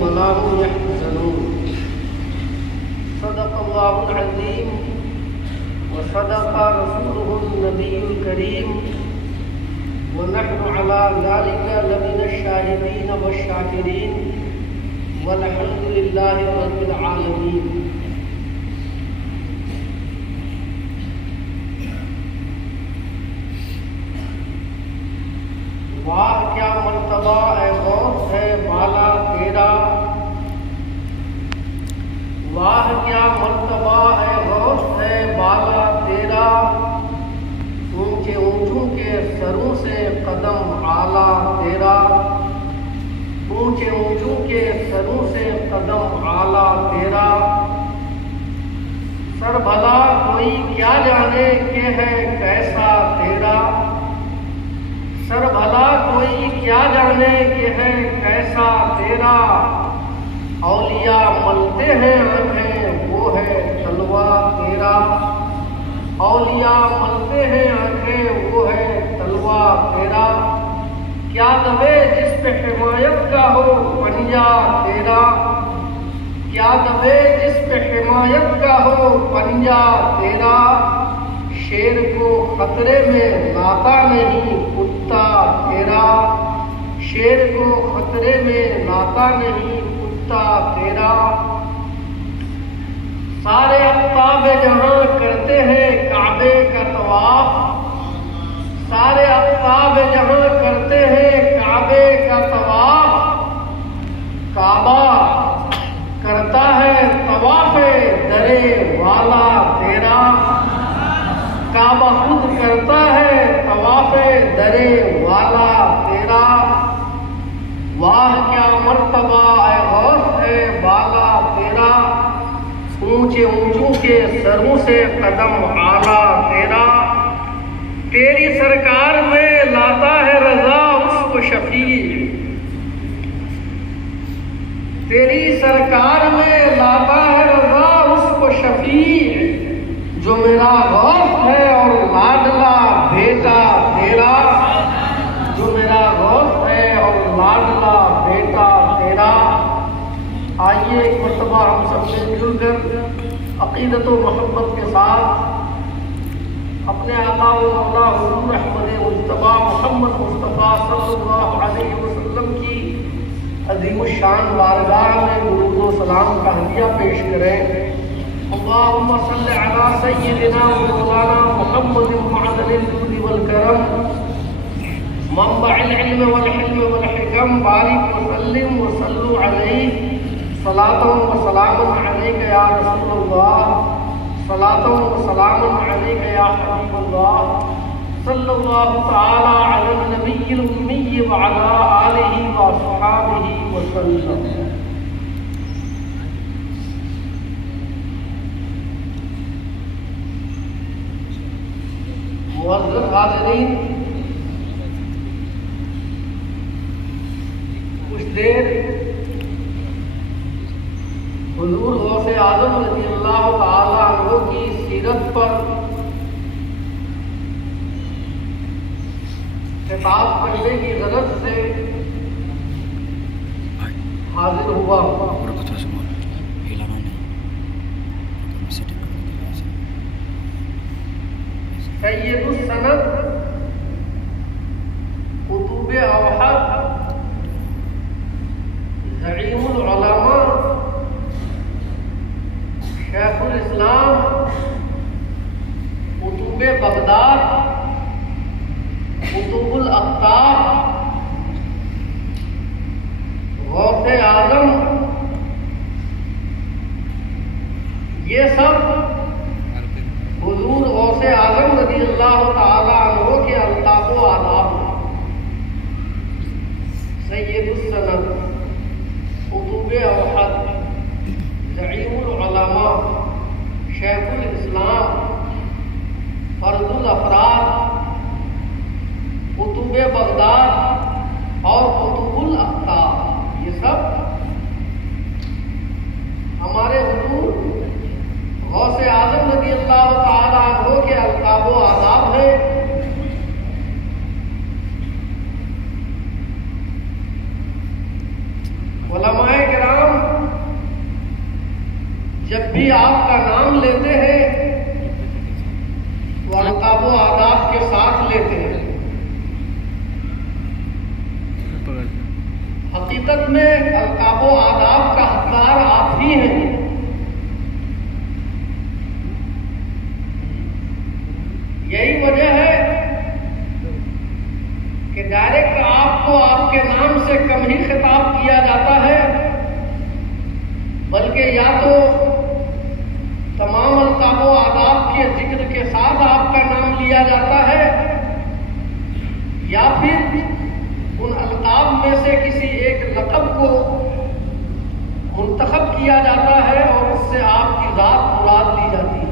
ولا هم يحزنون صدق الله العظيم وصدق رسوله النبي الكريم ونحن على ذلك لمن الشاهدين والشاكرين والحمد لله رب العالمين. واہ کیا مرتبہ اے غوث ہے بالا تیرا، واہ کیا مرتبہ اے غوث ہے بالا تیرا، اونچے اونچوں کے سروں سے قدم اعلیٰ تیرا، اونچے اونچوں کے سروں سے قدم اعلیٰ تیرا، سر بھلا کوئی کیا جانے کہ ہے کیسا تیرا، سر بھلا کوئی کیا جانے کہ ہے کیسا تیرا، اولیاء ملتے ہیں آنکھیں وہ ہے تلوا تیرا، اولیاء ملتے ہیں آنکھیں وہ ہے تلوا تیرا، کیا دبے جس پہ حمایت کا ہو پنجا تیرا، کیا دبے جس پہ حمایت کا ہو پنجا تیرا، شیر کو خطرے میں لاتا نہیں کتا تیرا، شیر کو خطرے میں لاتا نہیں کتا تیرا، سارے اقطاب جہاں کرتے ہیں کعبے کا طواف، سارے اقطاب جہاں کرتے ہیں کعبے کا طواف، کعبہ کرتا ہے طواف درے والا تیرا، کعبہ خود کرتا ہے طواف درے والا تیرا، واہ کیا مرتبہ اے غوث ہے بالا تیرا، اونچے اونچوں کے سروں سے قدم اعلیٰ تیرا، تیری سرکار میں لاتا ہے رضا اس کو شفیع، تیری سرکار میں لاتا ہے رضا اس کو شفیع، جو میرا غوث ہے اور لاڈلا بیٹا تیرا، جو میرا غوث ہے اور لاڈلا بیٹا تیرا۔ آئیے ایک مرتبہ ہم سب سے مل کر عقیدت و محبت کے ساتھ اپنے آقا و مولا حضور احمد مجتبیٰ محمد مصطفیٰ صلی اللہ علیہ وسلم کی عظیم الشان بارگاہ میں درود و سلام کا ہدیہ پیش کریں۔ اللهم صل على سيدنا ومولانا محمد معدن الجود والكرم منبع العلم والحلم والحكم، بارك وسلم وصلوا عليه صلاة وسلام عليك يا رسول الله، صلاة وسلام عليك يا حبيب الله، صلى الله تعالى على النبي الأمي وعلى آله وأصحابه وسلم۔ معزز حاضرین، کچھ دیر حضور غوث اعظم رضی اللہ تعالی عنہ کی سیرت پر خطاب کرنے کی غرض سے حاضر ہوا۔ سید السند قطب اوحد زعیم العلماء شیخ الاسلام قطب بغداد قطب الاقطاب غوث اعظم، یہ سب حضور غوث اعظم رضی اللہ تعالی عنہ کے القاب و آداب ہیں۔ سید السند قطب اوحد زعیم العلماء شیخ الاسلام فرد الافراد قطب بغداد اور قطب الاقطاب، یہ سب ہمارے حضور غوث اعظم رضی اللہ تعالی عنہ کے القاب و آداب ہیں۔ علماء کرام جب بھی آپ کا نام لیتے ہیں تو القاب و آداب کے ساتھ لیتے ہیں۔ حقیقت میں القاب و آداب کا حقدار آپ ہی ہیں۔ یہی وجہ ہے کہ ڈائریکٹ آپ کو آپ کے نام سے کم ہی خطاب کیا جاتا ہے، بلکہ یا تو تمام القاب و آداب کے ذکر کے ساتھ آپ کا نام لیا جاتا ہے، یا پھر ان القاب میں سے کسی ایک لقب کو منتخب کیا جاتا ہے اور اس سے آپ کی ذات مراد لی جاتی ہے۔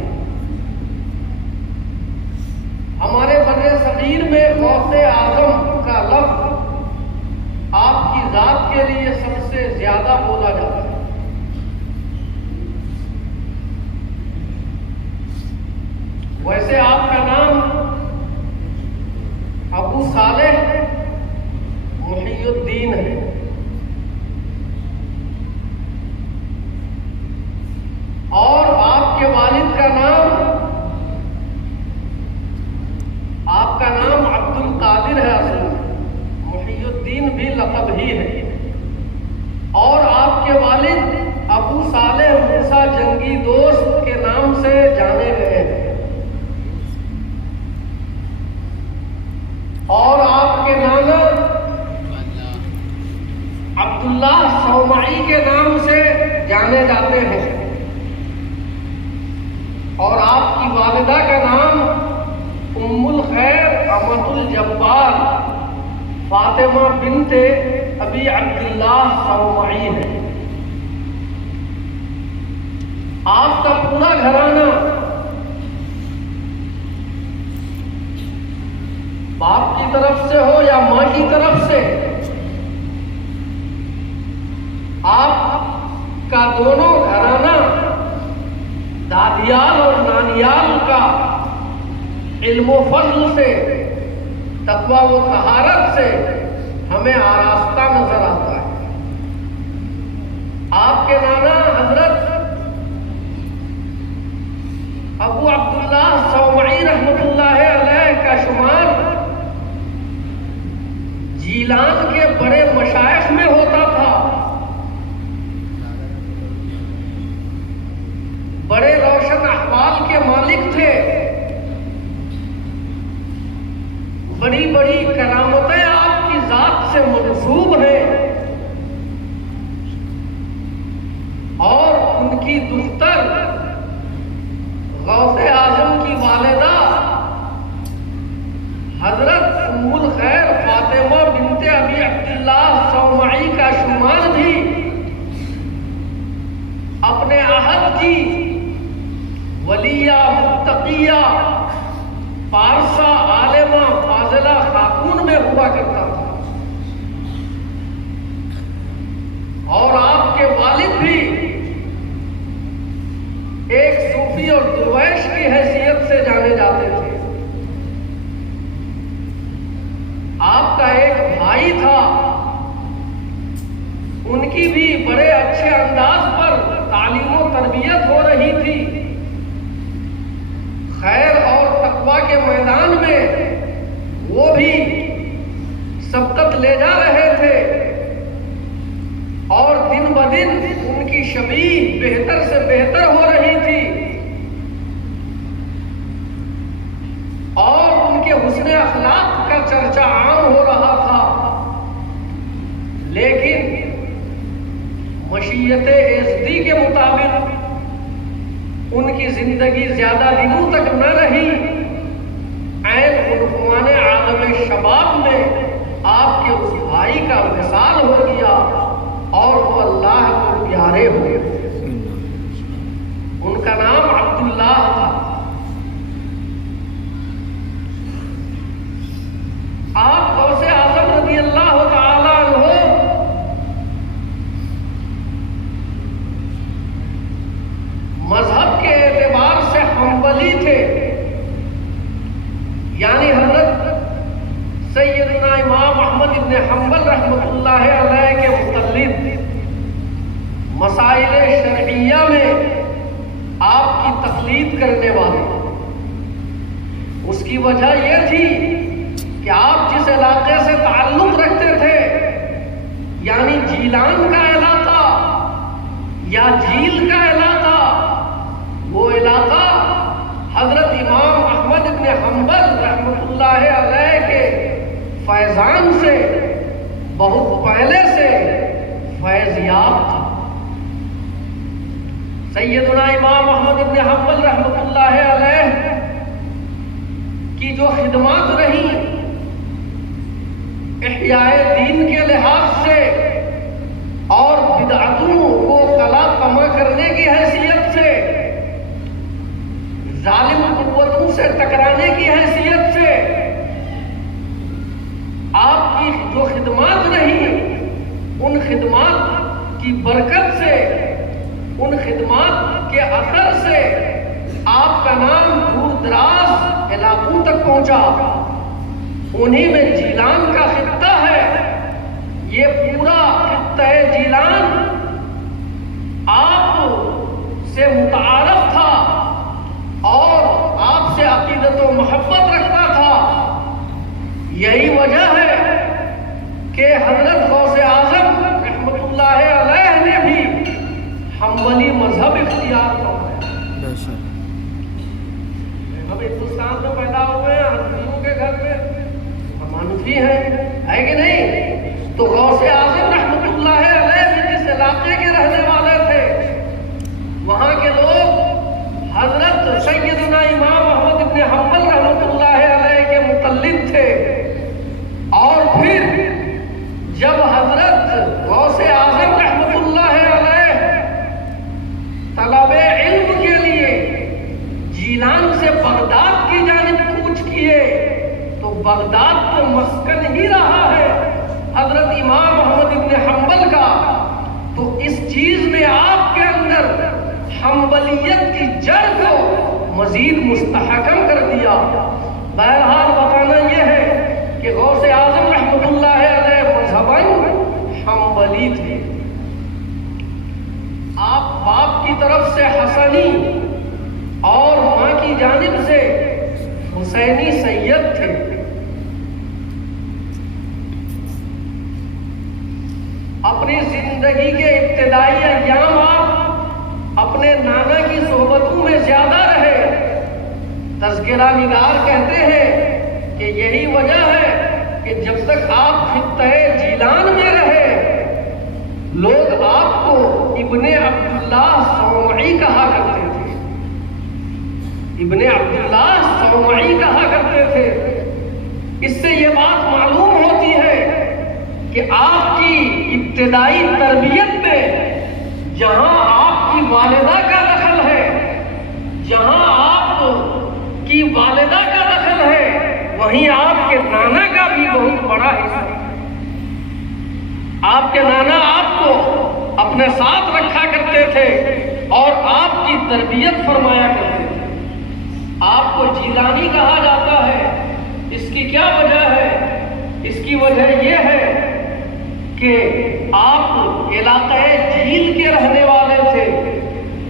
ہمارے بر صغیر میں غوث اعظم کا لفظ آپ کی ذات کے لیے سب سے زیادہ بولا جاتا ہے۔ ویسے آپ کا نام ابو صالح محی الدین ہے، اور آپ کے والد کا نام عبد القادر ہے، اصل محی الدین بھی لقب ہی ہے، اور آپ کے والد ابو صالح موسیٰ جنگی دوست کے نام سے جانے گئے ہیں، اور آپ کے نانا عبداللہ صومعی کے نام سے جانے جاتے ہیں، اور آپ کی والدہ کا نام ام الخیر امۃ الجبار فاطمہ بنت ابی عبداللہ صومعی ہے۔ آپ کا پورا گھرانہ باپ کی طرف سے ہو یا ماں کی طرف سے، آپ کا دونوں گھرانہ دادیال اور نانیال کا علم و فضل سے، تقویٰ و طہارت سے ہمیں آراستہ نظر آتا ہے۔ آپ کے نانا حضرت ابو عبداللہ صومعی رحمۃ اللہ علیہ کا شمار جیلان کے بڑے مشائخ میں ہوتا تھا، بڑے روشن احوال کے مالک تھے، بڑی بڑی کرامتیں آپ کی ذات سے منسوب ہیں، اور ان کی دختر غوث اعظم کی والدہ حضرت ام الخیر فاطمہ بنت ابی عبداللہ صومعی کا شمار بھی اپنے عہد کی ولیہ متقیہ پارسا عالمہ فاضلہ خاتون میں ہوا کرتا تھا، اور آپ کے والد بھی ایک صوفی اور درویش کی حیثیت سے جانے جاتے تھے۔ آپ کا ایک بھائی تھا، ان کی بھی بڑے اچھے انداز پر تعلیم و تربیت ہو رہی تھی، خیر اور تقویٰ کے میدان میں وہ بھی سبقت لے جا رہے تھے، اور دن بدن ان کی شبیہ بہتر سے بہتر ہو رہی تھی، اور ان کے حسن اخلاق کا چرچا عام ہو رہا تھا، لیکن مشیت ایزدی کے مطابق ان کی زندگی زیادہ دنوں تک نہ رہی۔ عین عنفوان عالم شباب میں آپ کے اس بھائی کا وصال ہو گیا، اور وہ اللہ کو پیارے ہوئے۔ ان کا نام عبداللہ تھا۔ آپ غوث اعظم رضی اللہ تعالی عنہ مذہب کے اعتبار سے حنبلی تھے، یعنی حضرت سیدنا امام احمد بن حنبل رحمۃ اللہ علیہ کے متعلق مسائل شرعیہ میں کرنے والے. اس کی وجہ یہ تھی کہ آپ جس علاقے سے تعلق رکھتے تھے، یعنی جیلان کا علاقہ یا جھیل کا علاقہ، وہ علاقہ حضرت امام احمد بن حنبل رحمۃ اللہ علیہ کے فیضان سے بہت پہلے سے فیض یاب تھا. سیدنا امام احمد بن حنبل رحمۃ اللہ علیہ کی جو خدمات رہی احیاء دین کے لحاظ سے اور بدعتوں کو قلا کما کرنے کی حیثیت سے، ظالم قوتوں سے ٹکرانے کی حیثیت سے، آپ کی جو خدمات رہی ان خدمات کی برکت سے، ان خدمات کے اثر سے آپ کا نام دور دراز علاقوں تک پہنچا. انہی میں جیلان کا خطہ ہے. یہ پورا خطہ جیلان آپ سے متعارف تھا اور آپ سے عقیدت و محبت رکھتا تھا. یہی وجہ ہے کہ حضرت غوث اعظم رحمۃ اللہ علیہ نے بھی حنبلی مذہب اختیار کروایا. ہم ہندوستان میں پیدا ہوئے ہیں، حنفیوں کے گھر میں، ہم حنفی ہیں، ہے کہ نہیں؟ تو غوث اعظم رحمۃ اللہ علیہ بھی جس علاقے کے رہنے والے تھے، وہاں کے لوگ حضرت سیدنا امام احمد بن حنبل رحمۃ اللہ علیہ کے مقلد تھے. اور پھر جب حضرت غوث اعظم رحمۃ اللہ علیہ طلب علم کے لیے جیلان سے بغداد کی جانب کوچ کیے تو بغداد تو مسکن ہی رہا ہے حضرت امام احمد بن حنبل کا. تو اس چیز نے آپ کے اندر حنبلیت کی جڑ کو مزید مستحکم کر دیا. بہرحال بتانا یہ ہے کہ غوث اعظم رحمۃ اللہ علیہ مذہباً حنبلی تھے. آپ باپ کی طرف سے حسنی اور ماں کی جانب سے حسینی سید تھے. اپنی زندگی کے ابتدائی ایام آپ اپنے نانا کی صحبتوں میں زیادہ رہے. تذکرہ نگار کہتے ہیں کہ یہی وجہ ہے کہ جب تک آپ خطہ جیلان میں رہے لوگ آپ کو ابن عبداللہ صومعی کہا کرتے تھے. ابن عبداللہ صومعی کہا کرتے تھے. اس سے یہ بات معلوم ہوتی ہے کہ آپ کی ابتدائی تربیت میں جہاں آپ کی والدہ کا دخل ہے، جہاں آپ کی والدہ کا دخل ہے، وہیں آپ کے نانا کا بھی بہت بڑا حصہ ہے. آپ کے نانا آپ کو اپنے ساتھ رکھا کرتے تھے اور آپ کی تربیت فرمایا کرتے تھے. آپ کو جیلانی کہا جاتا ہے. اس کی کیا وجہ ہے؟ اس کی وجہ یہ ہے کہ آپ علاقہ جھیل کے رہنے والے تھے.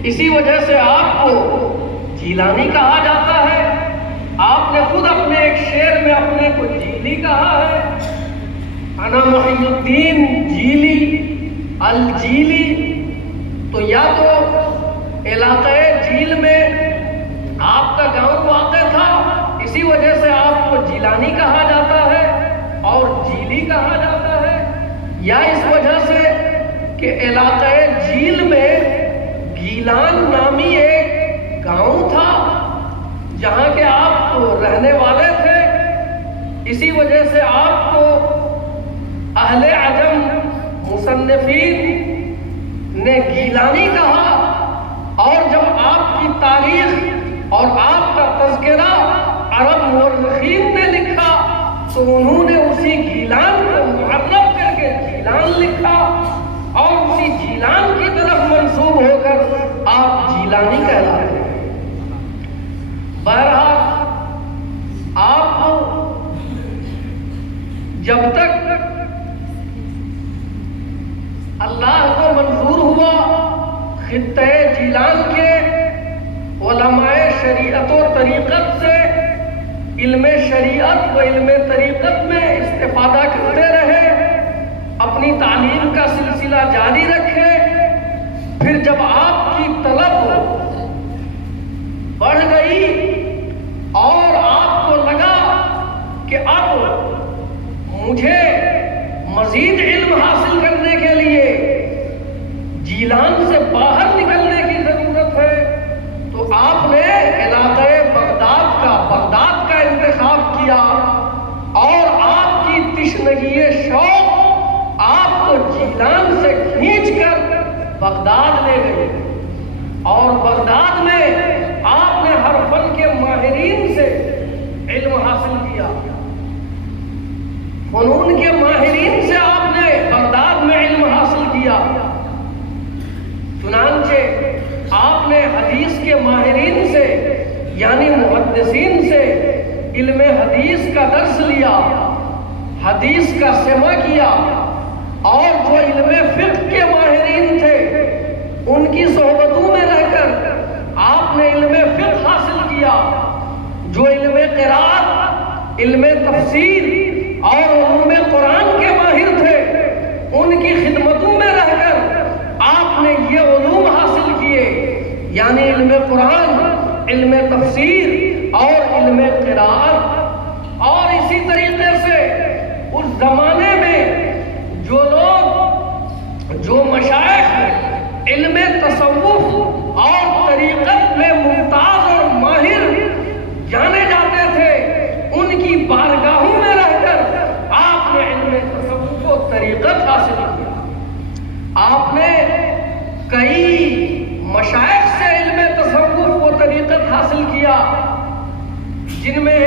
اسی وجہ سے آپ کو جیلانی کہا جاتا ہے. آپ نے خود اپنے ایک شعر میں اپنے کو جیلی کہا ہے. انا محی الدین جیلی الجیلی. تو یا تو علاقہ جھیل میں آپ کا گاؤں واقع تھا، اسی وجہ سے آپ کو جیلانی کہا جاتا ہے اور جیلی کہا جاتا ہے، یا اس وجہ سے کہ علاقہ جھیل میں گیلان نامی ایک گاؤں تھا جہاں کے آپ رہنے والے تھے. اسی وجہ سے آپ کو اہل عجم مصنفین نے گیلانی کہا. اور جب آپ کی تاریخ اور آپ کا تذکرہ عرب مورخین نے لکھا تو انہوں نے اسی گیلان کو معرب کر کے جیلان لکھا اور اسی جیلان کی طرف منسوب ہو کر آپ جیلانی کہلاتے ہیں. بہرحال آپ جب تک اللہ کو منظور ہوا خطہ جیلان کے علماء شریعت و طریقت سے علم شریعت و علم طریقت میں استفادہ کرتے رہے، اپنی تعلیم کا سلسلہ جاری رکھے۔ پھر جب آپ کی طلب بڑھ گئی اور آپ کو لگا کہ اب مجھے مزید علم حاصل کرنے کے لیے جیلان سے باہر نکلنے کی ضرورت ہے، تو آپ نے علاقۂ بغداد کا انتخاب کیا، اور آپ کی تشنگی شوق آپ کو جیلان سے کھینچ کر بغداد لے گئی، اور بغداد میں آپ نے ہر فن کے ماہرین سے علم حاصل کیا، فنون کے ماہرین سے آپ نے بغداد میں علم حاصل کیا۔ چنانچہ آپ نے حدیث کے ماہرین سے یعنی محدثین سے علم حدیث کا درس لیا، حدیث کا سماع کیا، اور جو علم فقہ کے ماہرین تھے ان کی صحبتوں میں رہ کر آپ نے علم فقہ حاصل کیا۔ جو علم قرآت، علم تفسیر اور علم قرآن کے ماہر تھے ان کی خدمتوں میں رہ کر آپ نے یہ علوم حاصل کیے، یعنی علم قرآن، علم تفسیر اور علم قرآت۔ اور اسی طریقے سے اس زمانے میں جو مشائخ علم تصوف اور طریقت میں ممتاز اور ماہر جانے جاتے تھے ان کی بارگاہوں میں رہ کر آپ نے علم تصوف و طریقت حاصل کیا۔ آپ نے کئی مشائخ سے علم تصوف و طریقت حاصل کیا، جن میں